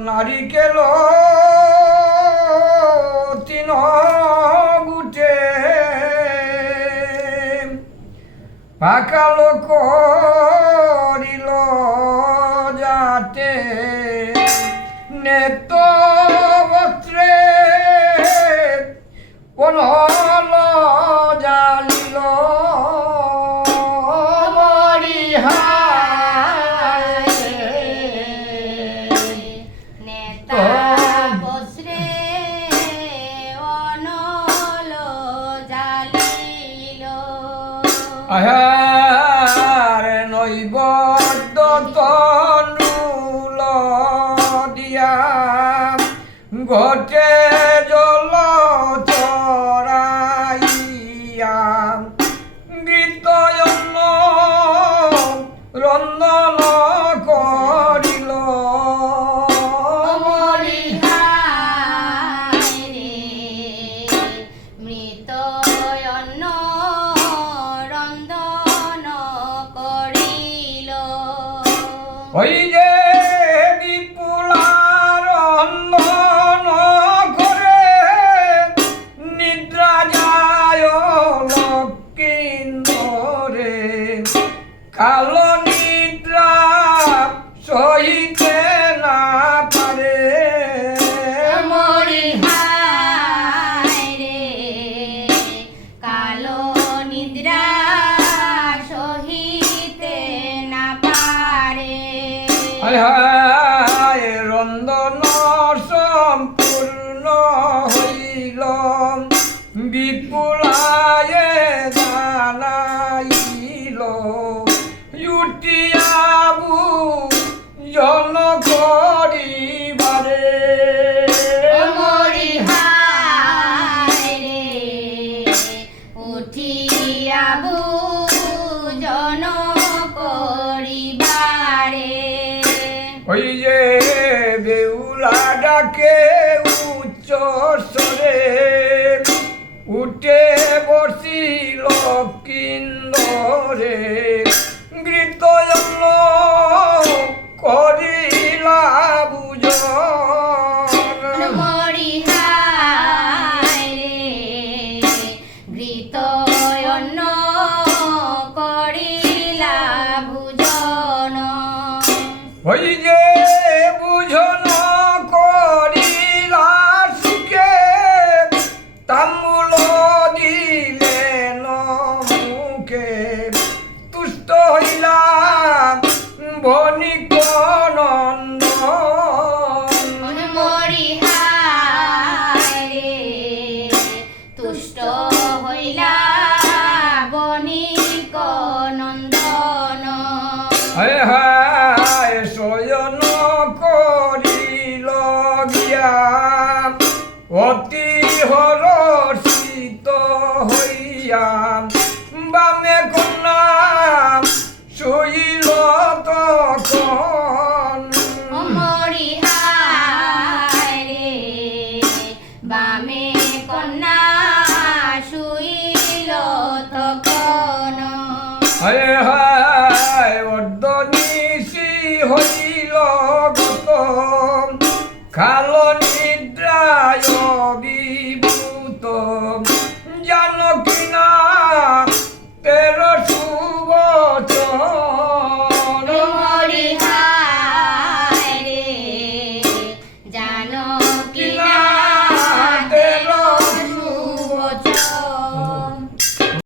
নারিকেল তিন গুটে পাকালো করিল যাতে নেত বস্ত্রে পনল জালিল আহারে নৈবদ্য তনুল দিয়া ঘটে জল চড়াইয়া গীতয়ন রন্ধন করিল ওই যে বিপুলার রন্ধন করে নিদ্রা যায় লক্ষিন্দরে কালো নিদ্রা সহিতে না পারে কালো নিদ্রা রন্ধন সম্পূর্ণ হইল বিপুলায়ে জানাইল উঠিয়াবু জন করিবারে উঠিয়াবু জন করিবারে ওই যে বেউলা ডাকে উচ্চ স্বরে উঠে বসিল কিন্দরে গীতয়ন করিলা বুঝন গীতয়ন করিলা বুঝন ওই যে বুঝন করিলা সুখে তাম্বুল দিলেন মুখে তুষ্ট হইলা বণিক নন্দন তুষ্ট হইলা বণিক নন্দন শয়ন করিল গিয়া অতি হরষিত হইয়া